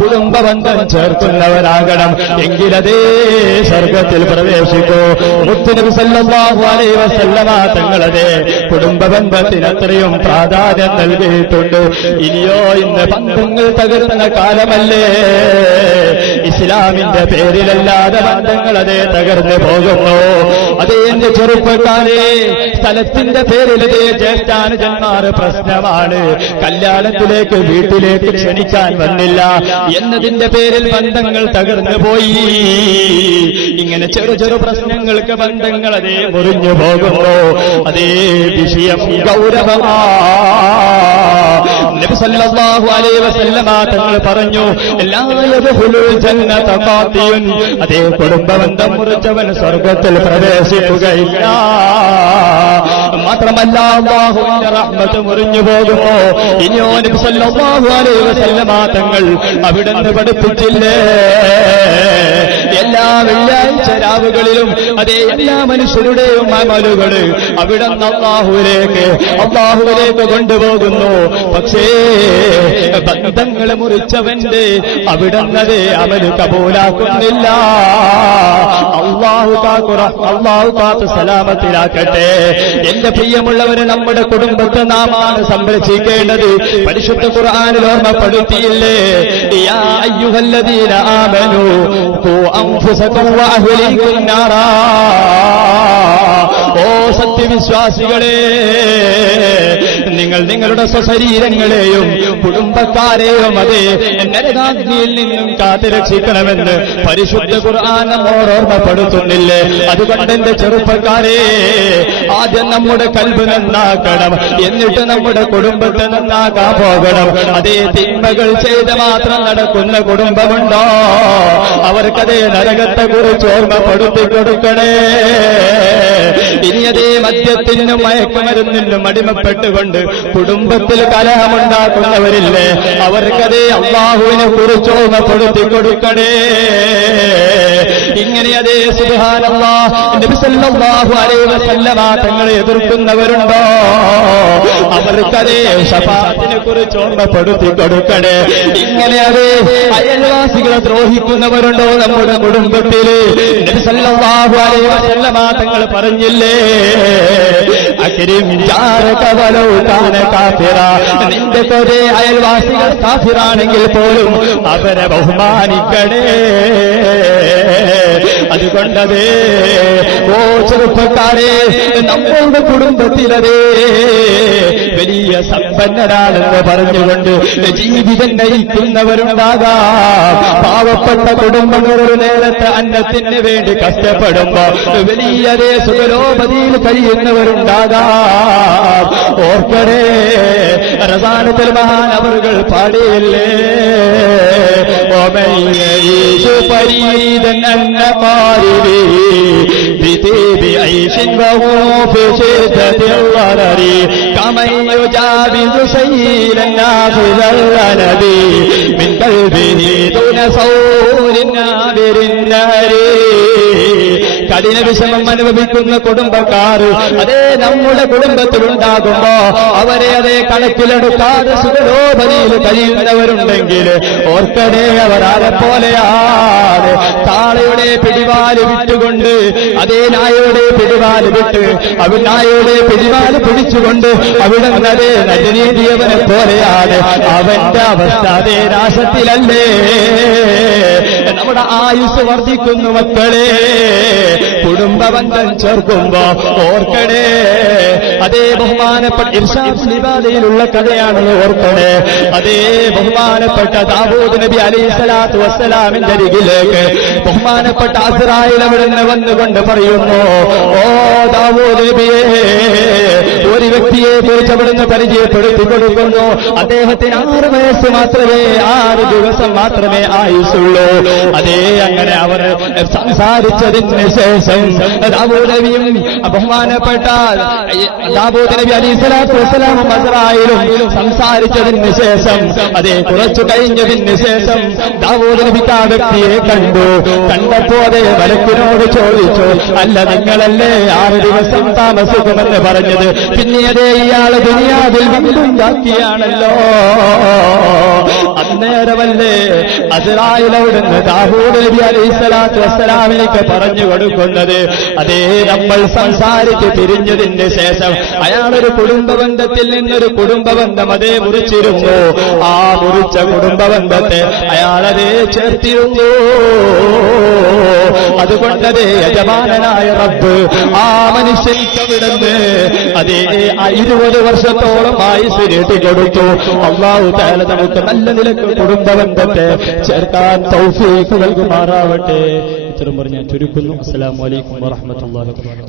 കുടുംബബന്ധം ചേർക്കുന്നവരാകണം, എങ്കിലതേ സ്വർഗത്തിൽ പ്രവേശിക്കൂ. മുത്തുനബി സല്ലല്ലാഹു അലൈഹി വസല്ലമ തങ്ങളതെ കുടുംബബന്ധത്തിന് അത്രയും പ്രാധാന്യം നൽകിയിട്ടുണ്ട്. ഇനിയോ ഇന്ന് ബന്ധങ്ങൾ തകരുന്ന കാലമല്ലേ? ഇസ്ലാമിന്റെ പേരിലല്ലാതെ ബന്ധങ്ങൾ അതേ തകർന്നു പോകുന്നു. അതേ എന്റെ ചെറുപ്പക്കാരെ, സ്ഥലത്തിന്റെ പേരിലതേ ജ്യേഷ്ഠാനുജന്മാർ പ്രശ്നമാണ്. കല്യാണത്തിലേക്ക് വീട്ടിലേക്ക് ക്ഷണിക്കാൻ വന്നില്ല എന്നതിന്റെ പേരിൽ ബന്ധങ്ങൾ തകർന്നു പോയി. ഇങ്ങനെ ചെറു ചെറു പ്രശ്നങ്ങൾക്ക് ബന്ധങ്ങൾ അതേ മുറിഞ്ഞു പോകുന്നു. അതേ വിഷയം ഗൗരവമാ. നബി സല്ലല്ലാഹു അലൈഹി വസല്ലമ തങ്ങൾ പറഞ്ഞു, ലാ യദ്ഖുലുൽ ജന്നത ഖാതിയുൻ, അതേ കുടുംബബന്ധം മുറിച്ചവൻ സ്വർഗ്ഗത്തിൽ പ്രവേശിക്കുകയില്ല. മാത്രമല്ല അല്ലാഹുവിന്റെ റഹ്മത്ത് മുറിഞ്ഞു പോകുമോ? ഇനിയോ നബി സല്ലല്ലാഹു അലൈഹി വസല്ലമ തങ്ങൾ അവിടുന്ന് പഠിപ്പിച്ചില്ലേ, എല്ലാ വെള്ളിയാഴ്ച രാവുകളിലും അതേ എല്ലാ മനുഷ്യരുടെയും അമലുകള് അവിടുന്ന് അല്ലാഹുവിലേക്ക് കൊണ്ടുപോകുന്നു. പക്ഷേ ബന്ധങ്ങൾ മുറിച്ചവന്റെ അവിടുന്നത് അമല് കബൂലാക്കുന്നില്ല. അല്ലാഹു കാത്തു സലാമത്തിലാക്കട്ടെ. എന്റെ പ്രിയമുള്ളവരെ, നമ്മുടെ കുടുംബത്തെ നാമാണ് സംരക്ഷിക്കേണ്ടത്. പരിശുദ്ധ ഖുർആനിൽ ഓർമ്മപ്പെടുത്തിയില്ലേ, യാ അയ്യുഹല്ലദീന ആമനൂ ഖൂ അൻഫുസകും വഅഹ്ലീകും നാറാ. ഓ സത്യവിശ്വാസികളെ, നിങ്ങൾ നിങ്ങളുടെ സ്വശരീരങ്ങളെയും കുടുംബക്കാരെയും അതേ നരകാഗ്നിയിൽ നിന്നും കാത്തുരക്ഷിക്കണമെന്ന് പരിശുദ്ധ ഖുർആൻ നമ്മോട് ഓർമ്മപ്പെടുത്തുന്നില്ലേ? അതുകൊണ്ട് എന്റെ ചെറുപ്പക്കാരെ, ആദ്യം നമ്മുടെ കൽബ് നന്നാക്കണം, എന്നിട്ട് നമ്മുടെ കുടുംബത്തെ നന്നാക്കാൻ പോകണം. അതേ തിന്മകൾ ചെയ്ത് മാത്രം നടക്കുന്ന കുടുംബമുണ്ടോ? അവർക്കതേ നരകത്തെ കുറിച്ച് ഓർമ്മപ്പെടുത്തി കൊടുക്കണേ. ഇനി അതേ മദ്യത്തിനും മയക്കുമരുന്നിനും അടിമപ്പെട്ടുകൊണ്ട് കുടുംബത്തിൽ കലഹമുണ്ടാക്കുന്നവരില്ലേ, അവർക്കതേ അല്ലാഹുവിനെ കുറിച്ച് ഓർമ്മപ്പെടുത്തി കൊടുക്കണേ. ഇങ്ങനെ അതേ സുബ്ഹാനല്ലാഹ് നബി സല്ലല്ലാഹു അലൈഹി വസല്ലമ തങ്ങളെ എതിർക്കുന്നവരുണ്ടോ? അവർക്കതേ ശഫാഅത്തിനെ കുറിച്ച് ഓർമ്മപ്പെടുത്തി കൊടുക്കണേ. ഇങ്ങനെ അതേ അയൽവാസികളെ ദ്രോഹിക്കുന്നവരുണ്ടോ നമ്മുടെ കുടുംബത്തിൽ? നബി സല്ലല്ലാഹു അലൈഹി വസല്ലമ തങ്ങൾ പറഞ്ഞില്ലേ, അക്രിം ജാരക വലൗ കാന കാഫിറ, നിന്റെ കൊരേ അയൽവാസികൾ കാഫിറാണെങ്കിൽ പോലും അവരെ ബഹുമാനിക്കണേ. അതുകൊണ്ടതേ ഓ ചെറുപ്പക്കാരെ, നമ്മുടെ കുടുംബത്തിലതേ വലിയ സമ്പന്നരാണെന്ന് പറഞ്ഞുകൊണ്ട് ജീവിതം നയിക്കുന്നവരുണ്ടാകാം. പാവപ്പെട്ട കുടുംബങ്ങൾ ഒരു നേരത്തെ അന്നത്തിന് വേണ്ടി കഷ്ടപ്പെടുമ്പോ വലിയതേ സുഖലോപതിയിൽ കഴിയുന്നവരുണ്ടാകാം. ഓർക്കണേ, റസാനത്തുൽ മഹാൻ അവர்கள் പാടിയില്ലേ, كمن يجاوز سيل الناخذ النبي من قلبه دون صور النابر النار. കഠിന വിഷമം അനുഭവിക്കുന്ന കുടുംബക്കാർ അതേ നമ്മുടെ കുടുംബത്തിലുണ്ടാകുമ്പോ അവരെ അതേ കണക്കിലെടുക്കാതെ സുഖലോപതിയിൽ കഴിയുന്നവരുണ്ടെങ്കിൽ ഓർക്കണേ, അവർ ആരെപ്പോലെയാണ്? കാളയുടെ പിടിവാല് വിട്ടുകൊണ്ട് അതേ നായയുടെ പിടിവാല് വിട്ട് നായയുടെ പിടിവാല് പിടിച്ചുകൊണ്ട് അവിടെ അതേ നജനീതിയവനെ പോലെയാണ്. അവന്റെ അവസ്ഥ അതേ നാശത്തിലല്ലേ? നമ്മുടെ ആയുസ് വർദ്ധിക്കുന്നു മക്കളെ. കുടുംബബന്ധം ചേർക്കുമ്പോ ഓർക്കണേ, അതേ ബഹുമാനപ്പെട്ട ഇർശാദുൽ ഇബാദയിലുള്ള കഥയാണെന്ന് ഓർക്കണേ. അതേ ബഹുമാനപ്പെട്ട ദാവൂദ് നബി അലൈഹിസ്സലാത്തു വസ്സലാമിന്റെ അരികിലേക്ക് ബഹുമാനപ്പെട്ട അസ്രായേൽ അവിടുന്ന് വന്നുകൊണ്ട് പറയുന്നു, ഓ ദാവൂദ് നബിയെ, ഒരു വ്യക്തിയെ കുറിച്ച് അവിടുന്ന് പരിചയപ്പെടുത്തി കൊടുക്കുന്നു. അദ്ദേഹത്തിന് 6 വയസ്സ് മാത്രമേ, 6 ദിവസം മാത്രമേ ആയുസുള്ളൂ. അതേ അങ്ങനെ അവർ സംസാരിച്ചതിന് ശേഷം ശേഷം ദാവൂദ് നബിയും ബഹുമാനപ്പെട്ട ദാവൂദ് നബി അലൈഹിസ്സലാത്തു വസ്സലാമും അസ്രായേലും സംസാരിച്ചതിന് ശേഷം കുറച്ചു കഴിഞ്ഞതിന് ശേഷം ദാവൂദ് നബിക്ക് ആ വ്യക്തിയെ കണ്ടപ്പോ മലക്കിനോട് ചോദിച്ചു, അല്ല നിങ്ങളല്ലേ 6 ദിവസം താമസിക്കുമെന്ന് പറഞ്ഞത്, പിന്നീട് ഇയാള് ദുനിയാവിൽ വീണ്ടുണ്ടാക്കിയാണല്ലോ. അന്നേരമല്ലേ അസ്രായേൽ അവിടുന്ന് ദാവൂദ് നബി അലൈഹിസ്സലാത്തു വസ്സലാമിലേക്ക് പറഞ്ഞു കൊടുക്കുന്നത്, നമ്മൾ സംസാരിച്ച് പിരിഞ്ഞതിന് ശേഷം അയാളൊരു കുടുംബബന്ധത്തിൽ നിന്നൊരു കുടുംബബന്ധം മുറിച്ചിരുന്നു. ആ മുറിച്ച കുടുംബബന്ധത്തെ അയാളതേ ചേർത്തിരുന്നു. അതുകൊണ്ട് യജമാനനായ റബ്ബ് ആ മനുഷ്യർക്ക് വിടന്ന് 20 വർഷത്തോളം ആയുസ് നീട്ടിക്കൊടുത്തു. അല്ലാഹു തആല നമുക്ക് നല്ല നിലക്ക് കുടുംബബന്ധത്തെ ചേർക്കാൻ തൗഫീഖ് നൽകുമാറാവട്ടെ. ഇത്രയും പറഞ്ഞ് ചുരുക്കുന്നു. അസ്സലാമു അലൈക്കും വറഹ്മത്തുള്ളാഹി വബറകാതുഹു.